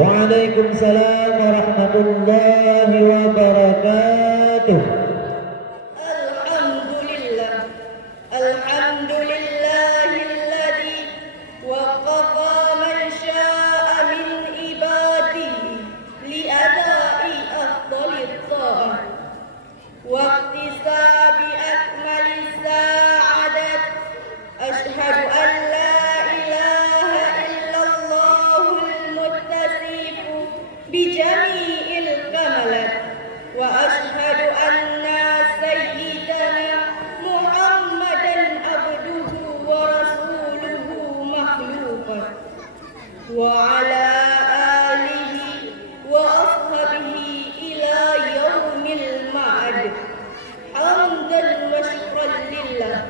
Waalaikumsalam warahmatullahi wabarakatuh. Alhamdulillah, alhamdulillahilladzi waqafa man syaa min ibadihi li adai afdalit ta'ah wa iktisabi akmalis sa'adat. Ashhadu an la ilaha illallahul muttasifu bijami'il kamalat wa ashhadu anna sayyidana Muhammadan abduhu wa rasuluhu makhluqan wa ala alihi wa ashabihi ila yaumil ma'ad. Hamdan wa syukran lillah,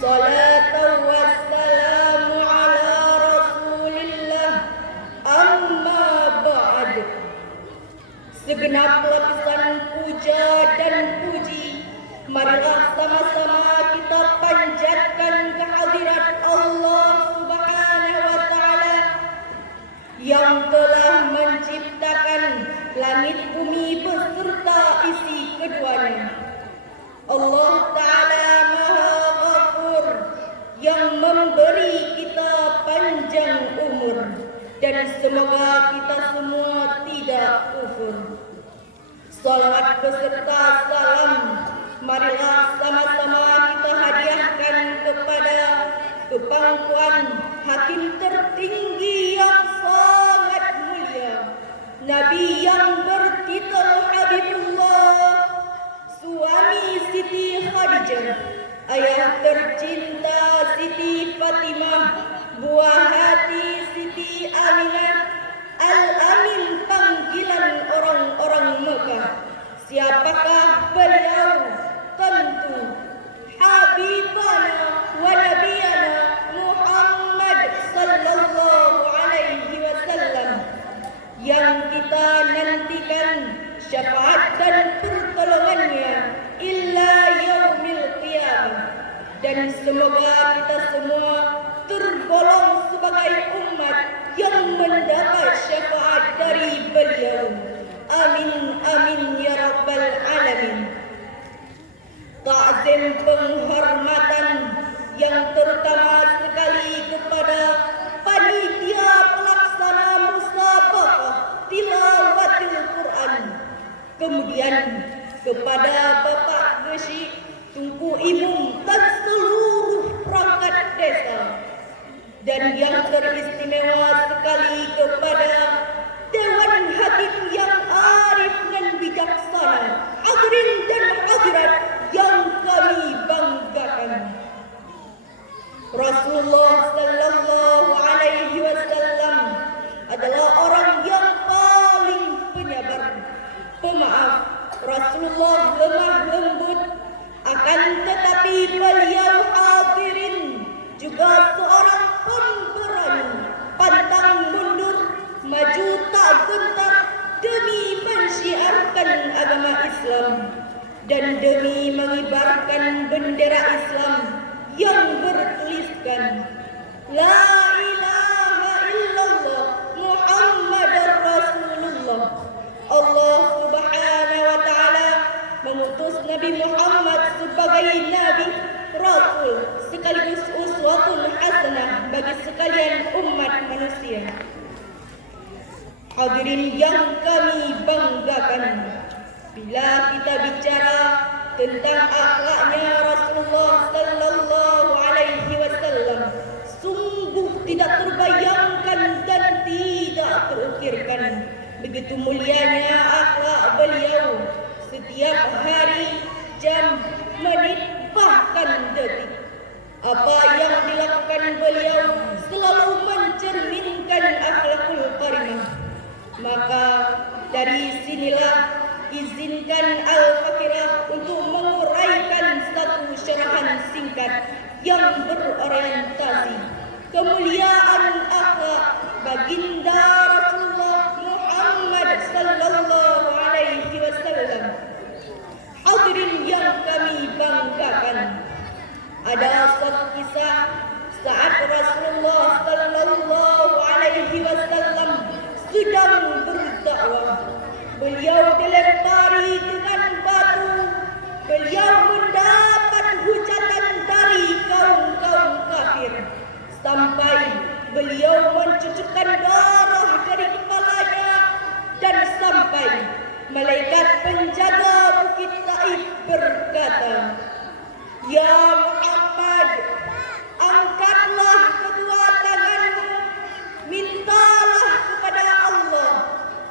salatan wassalamu ala rasulillah, amma ba'd. Segenap lapisan puja dan puji, marilah sama-sama kita panjatkan kehadirat Allah Subhanahu wa Ta'ala yang telah menciptakan langit bumi beserta isi keduanya. Allah Ta'ala Maha Ghafur yang memberi kita panjang umur, dan semoga kita semua tidak kufur. Salawat beserta salam marilah sama-sama kita hadiahkan kepada kepangkuan hakim tertinggi yang sangat mulia, Nabi yang bertitel Habibullah, suami Siti Khadijah, ayah tercinta Siti Fatimah, buah hati Siti Aminah, Al-Amin panggilan orang-orang Mekah. Siapakah beliau? Tentu Habibana wa Nabiyana Muhammad sallallahu alaihi wasallam yang kita nantikan syafaat dan pertolongannya illa yaumil qiyamah, dan semoga kita semua tergolong sebagai umat yang mendapat syafaat dari beliau. Amin amin ya rabbal alamin. Ta'zim penghormatan yang terutama sekali kepada panitia pelaksana musabaqah tilawatil Quran, kemudian kepada Bapak Geshi, Tunku Imum dan seluruh perangkat desa, dan yang teristimewa sekali kepada Dewan Hakim yang arif dan bijaksana, hadirin dan hadirat yang kami banggakan. Rasulullah sallallahu alaihi wasallam adalah orang yang paling penyabar, pemaaf. Rasulullah lemah lembut, akan tetapi beliau hadirin juga seorang pemberani, pantang mundur, maju tak gentar demi mensyiarkan agama Islam dan demi mengibarkan bendera Islam yang bertuliskan La ilaha illallah Muhammadar Rasulullah. Allah Subhanahu wa Ta'ala mengutus Nabi Muhammad sebagai Nabi, Rasul, sekaligus uswatun hasanah bagi sekalian umat manusia. Hadirin yang kami banggakan, bila kita bicara tentang akhlaknya Rasulullah sallallahu alaihi wasallam, sungguh tidak terbayangkan dan tidak terukirkan begitu mulianya akhlak beliau. Setiap hari, jam, menit, bahkan detik, apa yang dilakukan beliau selalu mencerminkan akhlakul karimah. Maka dari sinilah izinkan Al-Fakirah untuk menguraikan satu syarahan singkat yang berorientasi kemuliaan akhlak baginda Rasulullah Muhammad sallallahu alaihi wasallam. Hadirin yang kami banggakan, ada suatu kisah saat Rasulullah sallallahu alaihi wasallam sedang beliau dilempari dengan batu, beliau mendapat hujatan dari kaum-kaum kafir, sampai beliau mencucurkan darah dari kepalanya, dan sampai malaikat penjaga Bukit Taif berkata, "Ya Muhammad, angkatlah kedua tanganmu, mintalah kepada Allah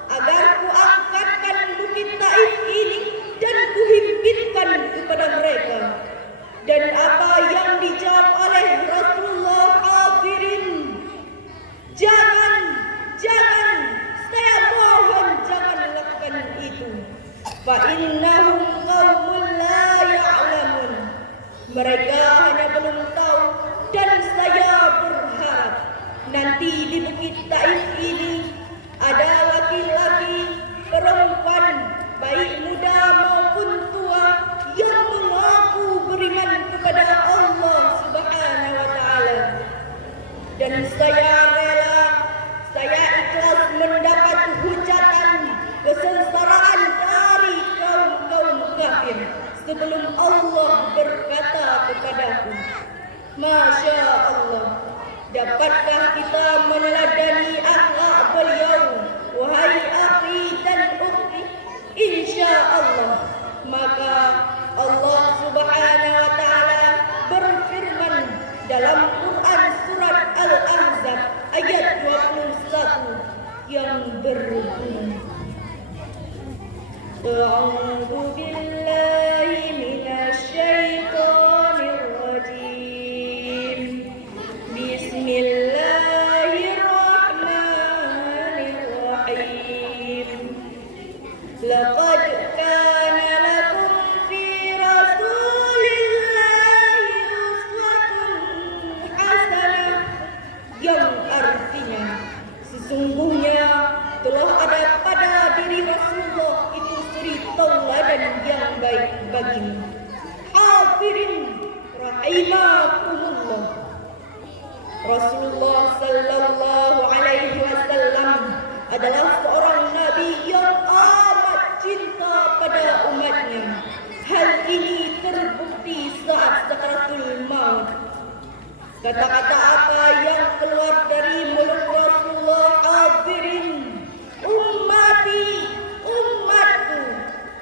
agar kuangkatkan Bukit Taif ini dan kuhimpitkan kepada mereka." Dan apa yang dijawab oleh Rasulullah, "Hadirin, jangan, saya mohon jangan lakukan itu. Fa innahum qaumun la ya'lamun." Mereka hanya belum tahu, dan saya berharap nanti di Bukit Taif ini ada laki-laki, perempuan, baik muda maupun tua, yang mengaku beriman kepada Allah Subhanahu wa taala. Dan saya rela, saya ikhlas mendapat hujatan kesengsaraan dari kaum-kaum kafir sebelum Allah berkata kepadaku, "Masya Allah, dapatkah kita meneladani akhlak beliau, wahai akhi dan ukhti?" Insya Allah. Maka Allah Subhanahu wa taala berfirman dalam Quran surat Al-Ahzab ayat 21 yang berbunyi, "A'udzu billahi minasy syaithanir rajim. Bismillahirrahmanirrahim. Laqad kana lakum fi Rasulillahi uswatun hasanah." Yang artinya, sesungguhnya telah ada pada diri Rasulullah itu suri tauladan yang baik bagimu. Hadirin rahimakumullah, Rasulullah sallallahu alaihi wasallam adalah seorang nabi yang amat cinta pada umatnya. Hal ini terbukti saat sakaratul maut. Kata-kata apa yang keluar dari mulut Rasulullah, "Hadirin, ummati, umatku,"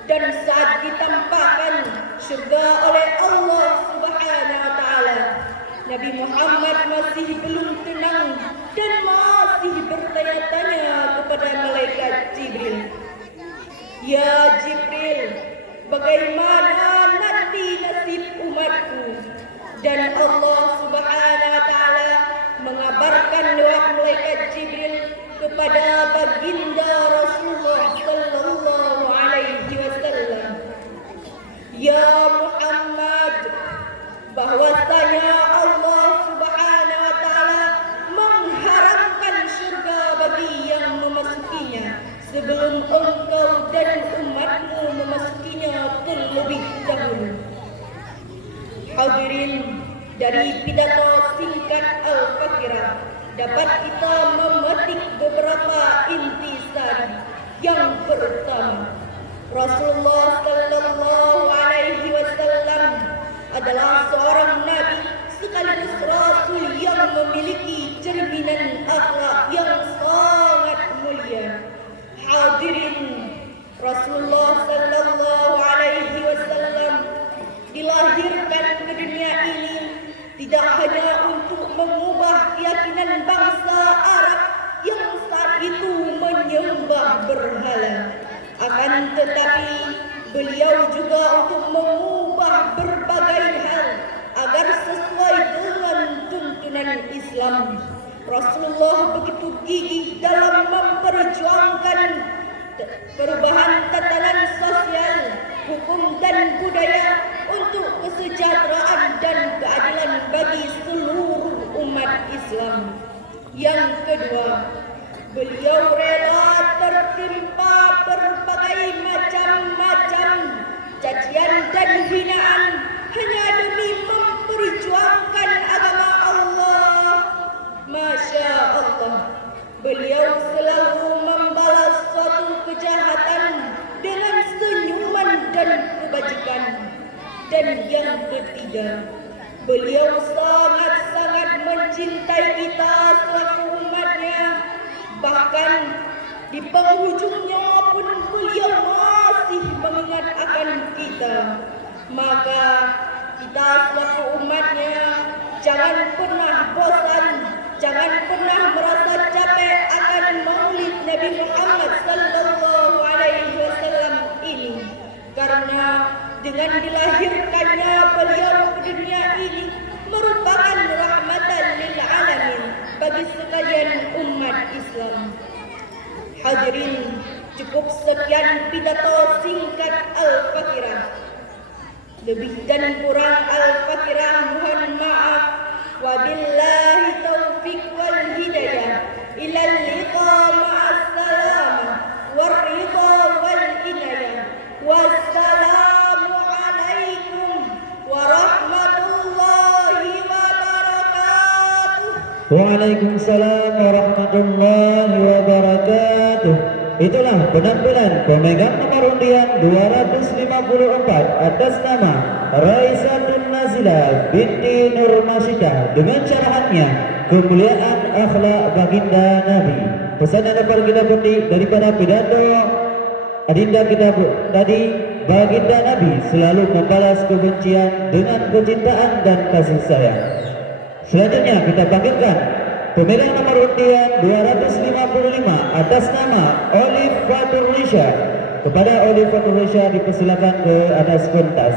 dan saat ditampakkan surga oleh Allah Subhanahu wa taala, Nabi Muhammad masih belum tenang dan masih bertanya-tanya kepada malaikat Jibril, "Ya Jibril, bagaimana nanti nasib umatku?" Dan Allah Subhanahu wa taala mengabarkan lewat malaikat Jibril kepada baginda Rasulullah sallallahu alaihi wasallam, "Ya Muhammad, bahwasanya Allah Subhanahu wa taala mengharamkan syurga bagi yang memasukinya sebelum engkau dan umatmu memasukinya terlebih dahulu." Hadirin, dari pidato singkat Al-Fakirah dapat kita memetik beberapa intisari. Yang pertama, Rasulullah sallallahu alaihi wasallam adalah seorang nabi sekaligus rasul yang memiliki cerminan akhlak yang sangat mulia. Hadirin, Rasulullah sallallahu alaihi wasallam dilahirkan ke dunia ini tidak hanya untuk mengubah keyakinan bangsa Arab yang saat itu menyembah berhala, akan tetapi beliau juga untuk mengubah berbagai hal agar sesuai dengan tuntunan Islam. Rasulullah begitu gigih dalam memperjuangkan perubahan tatanan sosial, hukum dan budaya untuk kesejahteraan dan keadilan bagi seluruh umat Islam. Yang kedua, beliau rela tertimpa berbagai macam-macam cacian dan hinaan hanya demi memperjuangkan agama Allah. Masya Allah, beliau selalu membalas suatu kejahatan Dan yang ketiga, beliau sangat-sangat mencintai kita selaku umatnya. Bahkan di penghujungnya pun beliau masih mengingat akan kita. Maka kita selaku umatnya jangan pernah bosan, jangan pernah merasa capek akan maulid Nabi Muhammad sallallahu alaihi wasallam ini. Karena dengan dilahirkannya beliau ke dunia ini merupakan rahmatan lil alamin bagi sekalian umat Islam. Hadirin, cukup sekian pidato singkat Al-Fakirah. Lebih dan kurang Al-Fakirah mohon maaf. Wabillahi taufiq wal hidayah. Ilal liqa ma'as salamah war ridha wal inayah. Wassalamu alaikum warahmatullahi wabarakatuh. Waalaikumsalam warahmatullahi wabarakatuh. Itulah penampilan pemegang nomor undian 254 atas nama Raisatun Nazila binti Nur Masyidah dengan carahannya kemuliaan akhlak baginda Nabi. Pesan yang dapat kita petik daripada pidato adinda kita tadi, baginda Nabi selalu membalas kebencian dengan kecintaan dan kasih sayang. Selanjutnya kita panggilkan pemegang nomor undian 255 atas nama Olive Faturisha. Kepada Olive Faturisha dipersilakan ke atas pentas.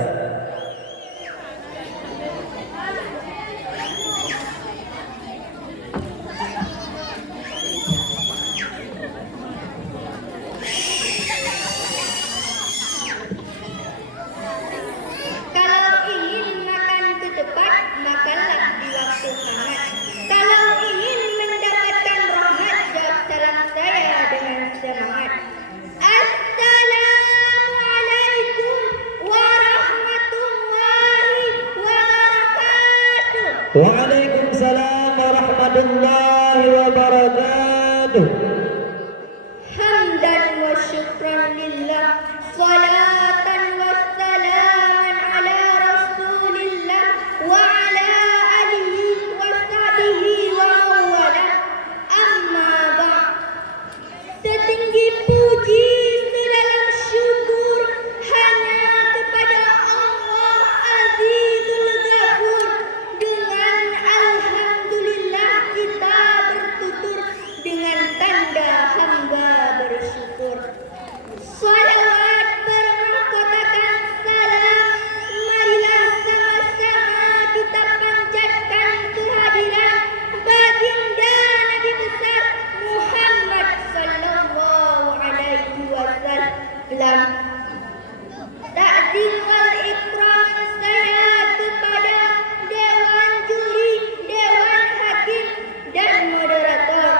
Kalau ingin makan ketupat, makanlah di waktu hangat. Kalau ingin mendapatkan rahmat, jawab salam saya dengan semangat. Assalamualaikum warahmatullahi wabarakatuh. Waalaikumsalam warahmatullahi wabarakatuh. Hamdan wa syukran lillah, salatan wa salaman ala rasulillah wa ala alihi wa sahbihi wa mawala. Amma ba'd. Setinggi puji sedalam syukur hanya kepada Allah Azizul Ghafur. Dengan alhamdulillah kita bertutur dengan tanda hamba bersyukur. Salawat bermahkotakan salam, marilah sama-sama kita panjatkan kehadiran baginda Nabi besar Muhammad sallallahu alaihi wasallam. Ta'zim wal ikram saya kepada Dewan Juri, Dewan Hakim dan moderator,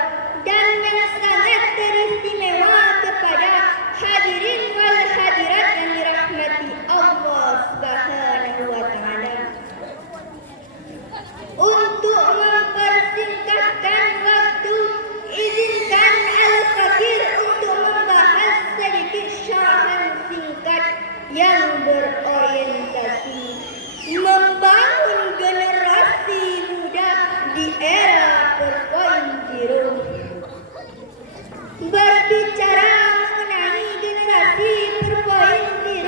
dan yang sangat teristimewa kepada hadirin wal hadirat yang dirahmati Allah Subhanahu wa taala. Untuk mempersingkatkan waktu, izinkan Al-Fakir untuk membahas sedikit syarahan singkat yang berorientasi membangun generasi muda di era 4.0. Berbicara mengenai generasi 4.0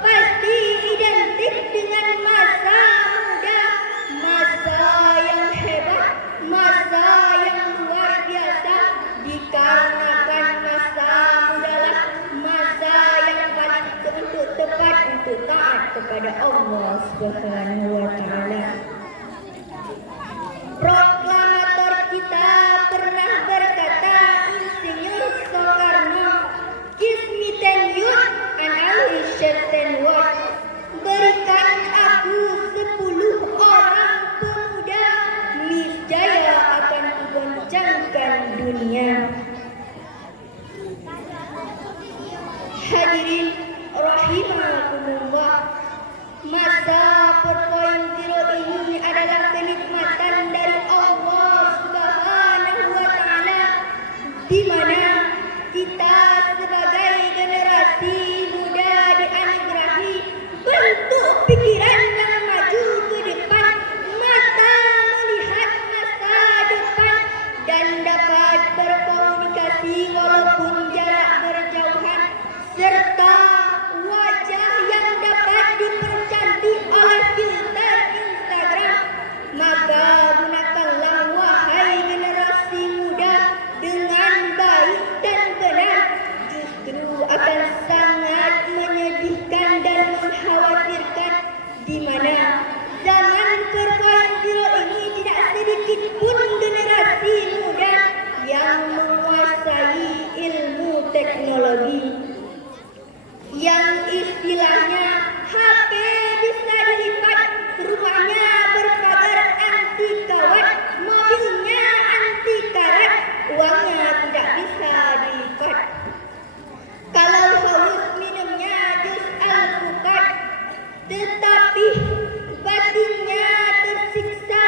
pasti identik dengan masa muda, masa yang hebat, masa yang luar biasa, dikarenakan masa mudalah masa yang paling untuk tepat untuk taat kepada Allah Subhanahu wa taala. Proklamator kita pernah berkata, Insinyur Soekarno, "Give me 10 youth and I will share 10 words." Berikan aku 10 orang pemuda, niscaya akan kugoncangkan dunia. Hadirin rahimakumullah, masa 4.0 ini adalah kenikmatan dari Allah Subhanahu wa taala, di mana kita sebagai generasi muda dianugerahi bentuk pikiran yang maju ke depan, mata melihat masa depan, dan dapat berkomunikasi walaupun jarak berjauhan, serta wajah yang dapat dipercantik oleh filter Instagram. Maka gunakanlah wahai generasi muda dengan baik dan benar. Justru akan sangat menyedihkan dan mengkhawatirkan di mana zaman 4.0 ini tidak sedikit pun generasi muda yang menguasai ilmu teknologi, yang istilahnya HP bisa dilipat, rumahnya berpagar anti kawat, mobilnya anti karat, uangnya tidak bisa dilipat. Kalau haus minumnya jus alpukat, tetapi batinnya tersiksa,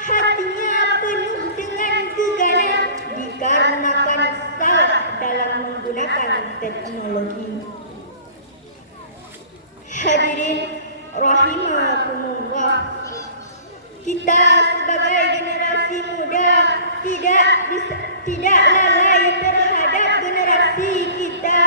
hatinya penuh dengan gegana dikarenakan salah dalam menggunakan teknologi. Hadirin rahimakumullah, kita sebagai generasi muda tidak lalai terhadap generasi kita.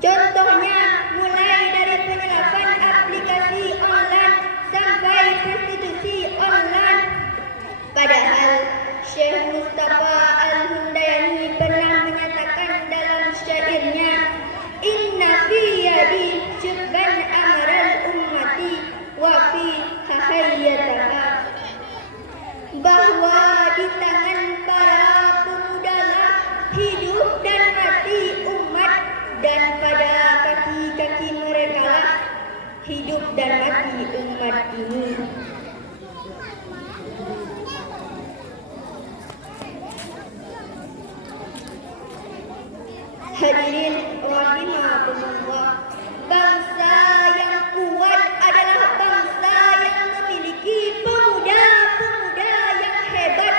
Contohnya mulai dari penerapan aplikasi online sampai prostitusi online. Padahal Syekh Mustafa Al-Hundayani pernah menyatakan dalam syairnya, Inna fi yadi syubban amaral ummati wa fi hahayyataha, bahwa di tangan para pemudalah hidup dan mati umat, dan pada kaki-kaki mereka lah hidup dan mati umat ini. Hadirin rahimakumullah, bangsa yang kuat adalah bangsa yang memiliki pemuda-pemuda yang hebat,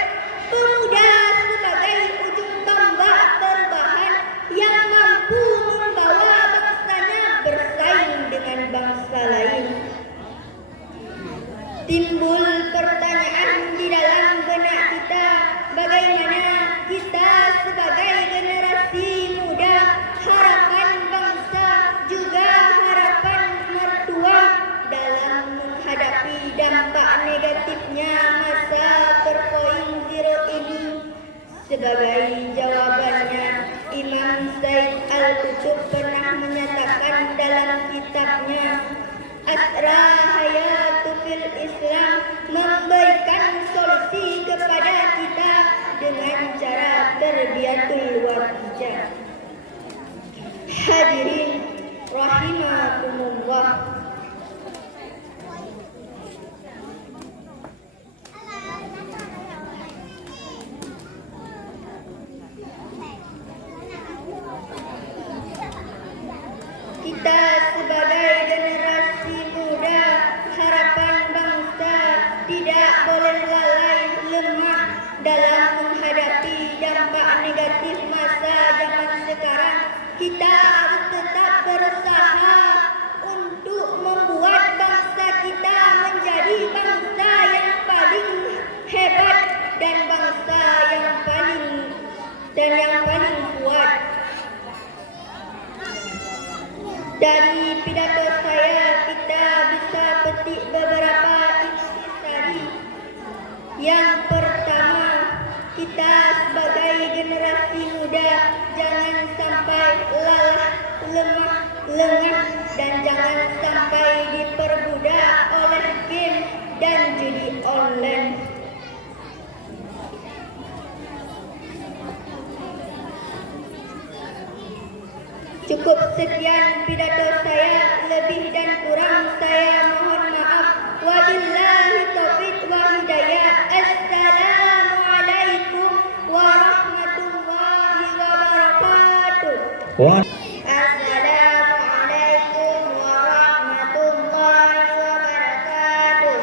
pemuda sebagai ujung tombak perubahan yang mampu membawa bangsanya bersaing dengan bangsa lain. Timbul pertanyaan di dalam benak kita, bagaimana kita sebagai generasi muda, harapan bangsa juga harapan mertua dalam menghadapi dampak negatifnya masa 4.0 ini. Sebagai jawabannya, Imam Said Al-Qutub pernah menyatakan dalam kitabnya Asra Hayatu fil Islam, memberikan solusi kepada kita dengan cara terbiatul wartijah. Hadirin rahimakumullah, kita sebagai generasi muda, harapan bangsa tidak boleh lalai lemah dalam menghadapi dampak negatif masa zaman sekarang. Kita harus tetap berusaha untuk membuat bangsa kita menjadi bangsa yang paling hebat dan bangsa yang paling kuat. Dari pidato saya, kita bisa petik beberapa intisari. Yang pertama, kita sebagai generasi muda jangan sampai lemah, lengah, dan jangan sampai diperbudak oleh game dan judi online. Cukup sekian pidato saya, lebih dan kurang saya mohon maaf. Wabillahi taufiq wa hidayah. Assalamualaikum Wa Assalamualaikum warahmatullahi wabarakatuh.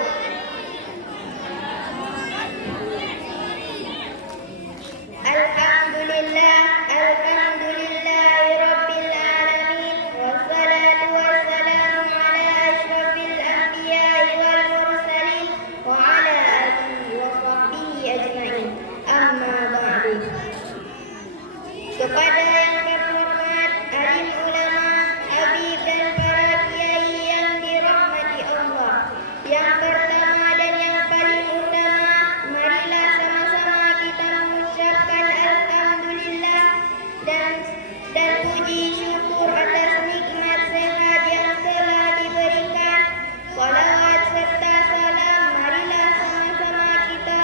Alhamdulillahirabbil alamin wassalatu wassalamu ala asyrafil anbiya'i wal mursalin wa ala alihi wa sahbihi ajmain. Amma ba'du. Kepada yang terhormat alim ulama, habib dan para kiai yang dirahmati Allah. Yang pertama dan yang paling utama, marilah sama-sama kita mengucapkan alhamdulillah dan puji syukur atas nikmat sehat yang telah diberikan. Salawat serta salam marilah sama-sama kita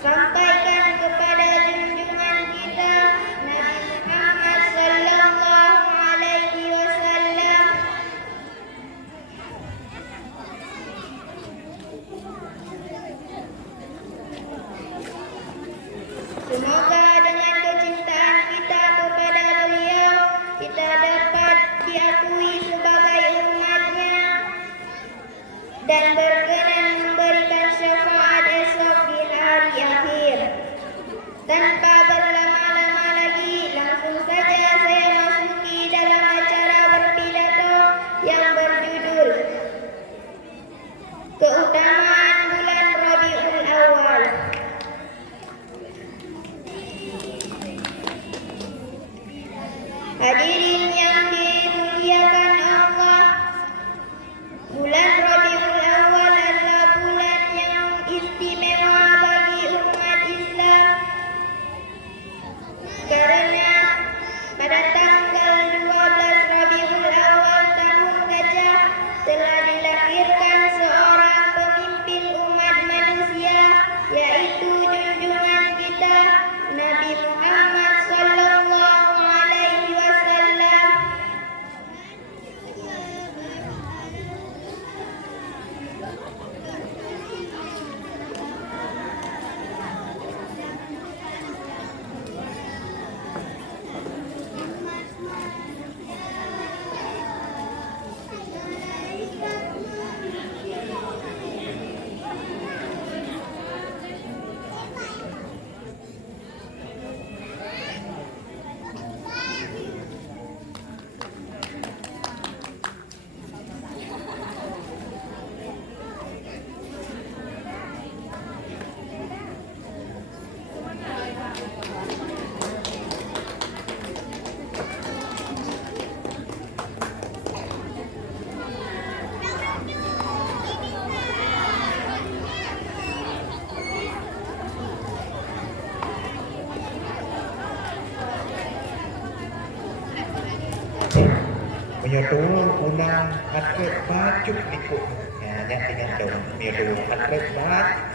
sampaikan kepada junjungan kita Nabi Muhammad sallallahu alaihi wasallam. Semoga dengan kecintaan kita kepada beliau, kita dapat diakui sebagai umatnya dan berkenan memberikan syafaat esok di hari akhir. Tanpa berlama-lama lagi, langsung saja saya masuki dalam acara berpidato yang berjudul Keutamaan Bulan Rabiul Awal. Hadirin yang dimuliakan Allah, bulan Rabiul Awal adalah bulan yang istimewa bagi umat Islam karena pada tanggal 12 Rabiul Awal tahun gajah telah dilahirkan seorang pemimpin umat manusia, yaitu junjungan kita Nabi Muhammad sallallahu alaihi wasallam. Menyatu unang atlet bajuk niku. Ya, yang dengan dong. Menyatu atlet bajuk.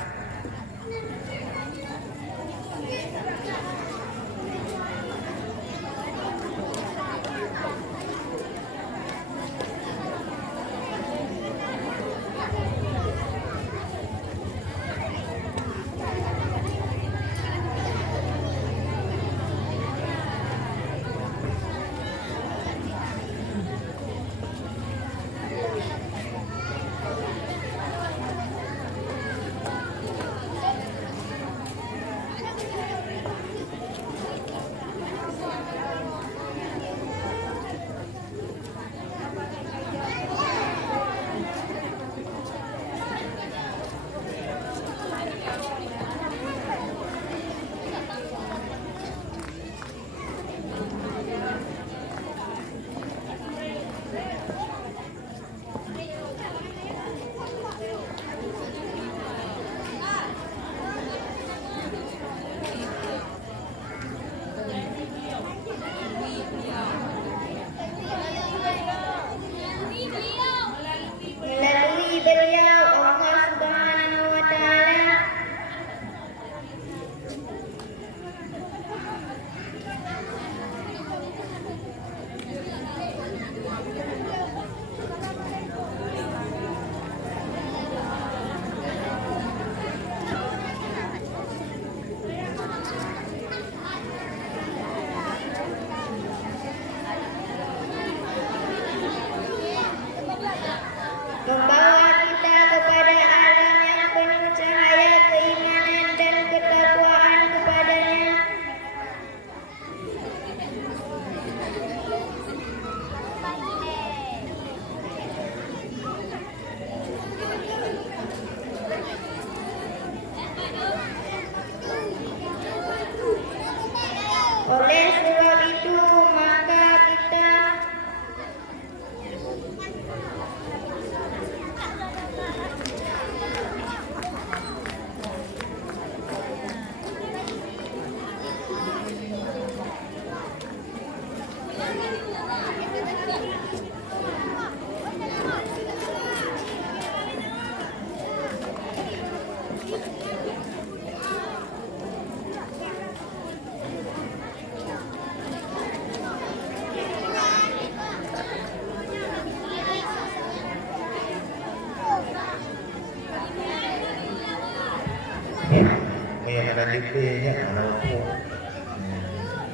yang lanjutnya kalau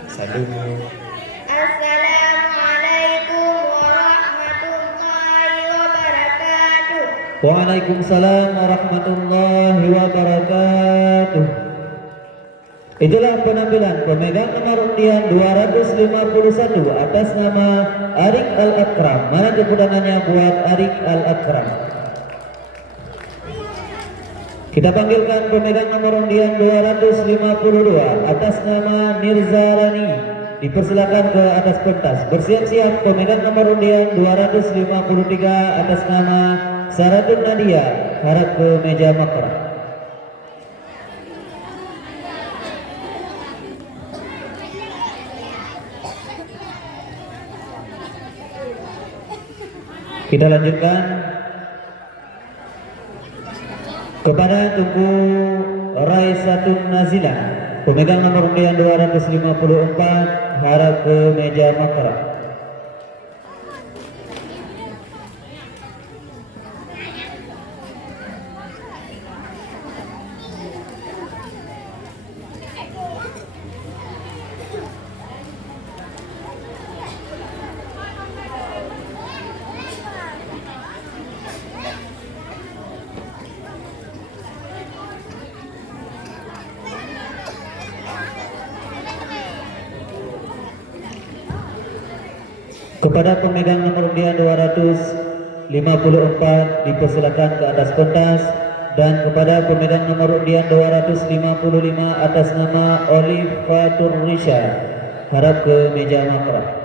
salam. Assalamualaikum warahmatullahi wabarakatuh. Waalaikumsalam warahmatullahi wabarakatuh. Itulah penampilan pemegang nomor undian 251 atas nama Arik Al-Akram. Mana keputangannya buat Arik Al-Akram? Kita panggilkan pemegang nomor undian 252 atas nama Nirza Rani. Dipersilakan ke atas pentas. Bersiap-siap pemegang nomor undian 253 atas nama Saratun Nadia. Harap ke meja makra. Kita lanjutkan kepada Tunku Raisatun Nazila, pemegang nomor undian 254, harap ke meja makra. Kepada pemegang nomor undian 254 dipersilakan ke atas pentas, dan kepada pemegang nomor undian 255 atas nama Olive Fatur Risha harap ke meja makra.